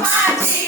my